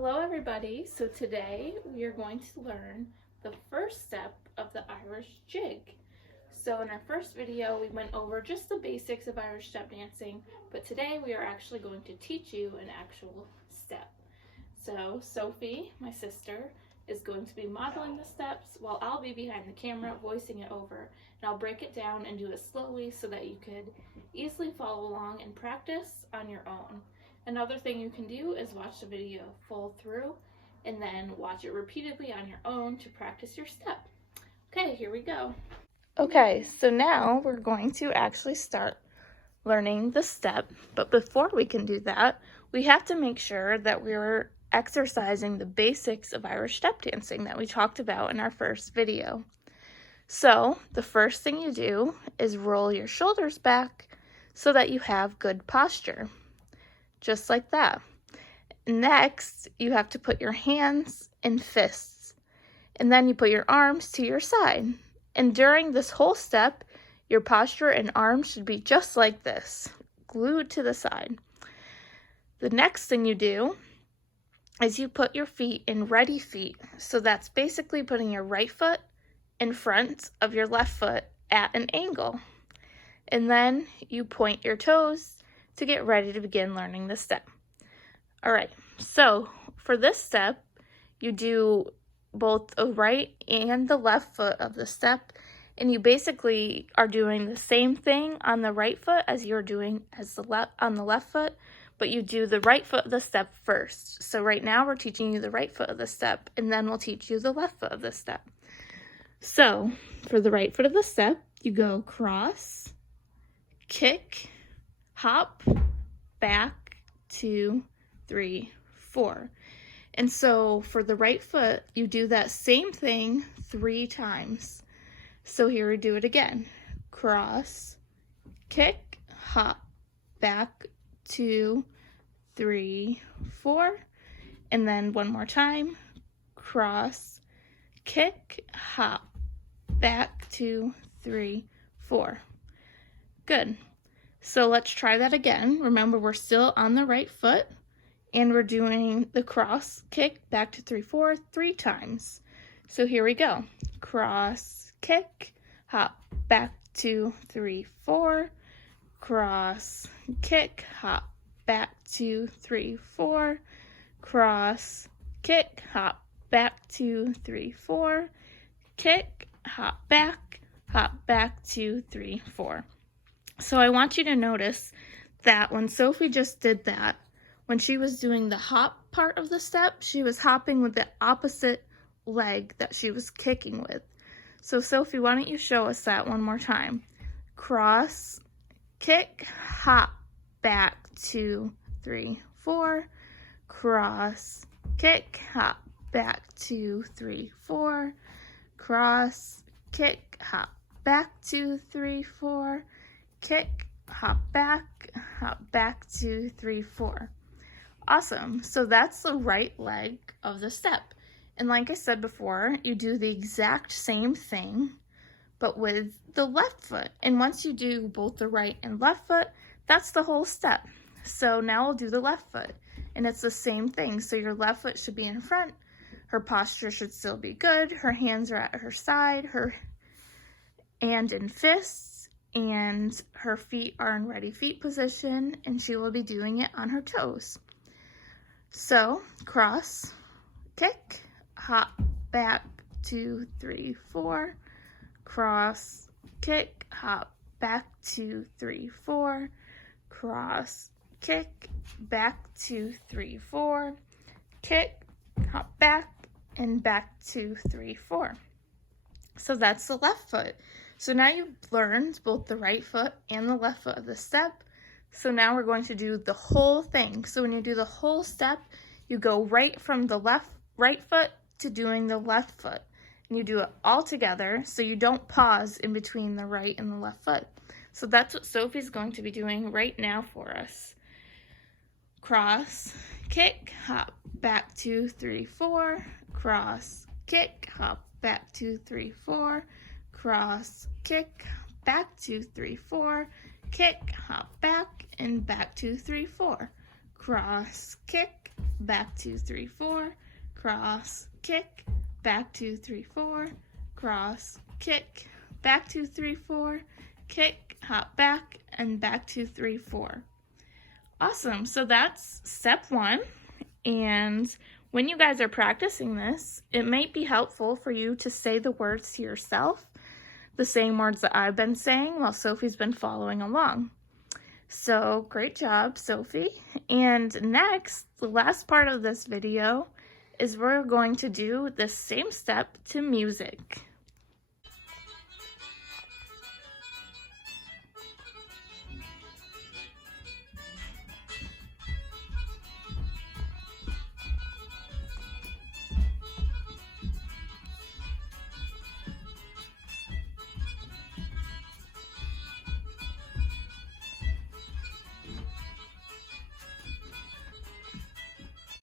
Hello everybody, so today we are going to learn the first step of the Irish jig. So in our first video we went over just the basics of Irish step dancing, but today we are actually going to teach you an actual step. So Sophie, my sister, is going to be modeling the steps while I'll be behind the camera voicing it over, and I'll break it down and do it slowly so that you could easily follow along and practice on your own. Another thing you can do is watch the video full through and then watch it repeatedly on your own to practice your step. Okay, here we go. Okay, so now we're going to actually start learning the step, but before we can do that, we have to make sure that we're exercising the basics of Irish step dancing that we talked about in our first video. So the first thing you do is roll your shoulders back so that you have good posture. Just like that. Next, you have to put your hands in fists, and then you put your arms to your side. And during this whole step, your posture and arms should be just like this, glued to the side. The next thing you do is you put your feet in ready feet. So that's basically putting your right foot in front of your left foot at an angle. And then you point your toes to get ready to begin learning the step. All right, so for this step, you do both the right and the left foot of the step, and you basically are doing the same thing on the right foot as you're doing on the left foot, but you do the right foot of the step first. So right now we're teaching you the right foot of the step, and then we'll teach you the left foot of the step. So for the right foot of the step, you go cross, kick, hop, back, 2, 3, 4. And so for the right foot, you do that same thing 3 times. So here we do it again. Cross, kick, hop, back, 2, 3, 4. And then one more time. Cross, kick, hop, back, 2, 3, 4. Good. So let's try that again. Remember, we're still on the right foot, and we're doing the cross kick back to 3, 4 3 times. So here we go. Cross, kick, hop, back 2, 3, 4. Cross, kick, hop, back 2, 3, 4. Cross, kick, hop, back 2, 3, 4. Kick, hop, back 2, 3, 4. So I want you to notice that when Sophie just did that, when she was doing the hop part of the step, she was hopping with the opposite leg that she was kicking with. So Sophie, why don't you show us that one more time? Cross, kick, hop, back 2, 3, 4. Cross, kick, hop, back 2, 3, 4. Cross, kick, hop, back 2, 3, 4. Kick, hop, back 2, 3, 4. Awesome. So that's the right leg of the step. And like I said before, you do the exact same thing, but with the left foot. And once you do both the right and left foot, that's the whole step. So now we'll do the left foot. And it's the same thing. So your left foot should be in front. Her posture should still be good. Her hands are at her side, and in fists. And her feet are in ready feet position, and she will be doing it on her toes. So cross, kick, hop, back 2, 3, 4. Cross, kick, hop, back 2, 3, 4. Cross, kick, back 2, 3, 4. Kick, hop, back 2, 3, 4. So that's the left foot. So now you've learned both the right foot and the left foot of the step. So now we're going to do the whole thing. So when you do the whole step, you go right from the right foot to doing the left foot. And you do it all together, so you don't pause in between the right and the left foot. So that's what Sophie's going to be doing right now for us. Cross, kick, hop, back 2, 3, 4. Cross, kick, hop, back 2, 3, 4. Cross, kick, back 2, 3, 4. Kick, hop, back, and back 2, 3, 4. cross, kick, back 2, 3, 4, cross, kick, back 2, 3, 4, cross, kick, back 2, 3, 4, kick, hop back, and back 2, 3, 4. Awesome, so that's step 1, and when you guys are practicing this, it might be helpful for you to say the words to yourself, the same words that I've been saying while Sophie's been following along. So great job, Sophie. And next, the last part of this video is we're going to do the same step to music.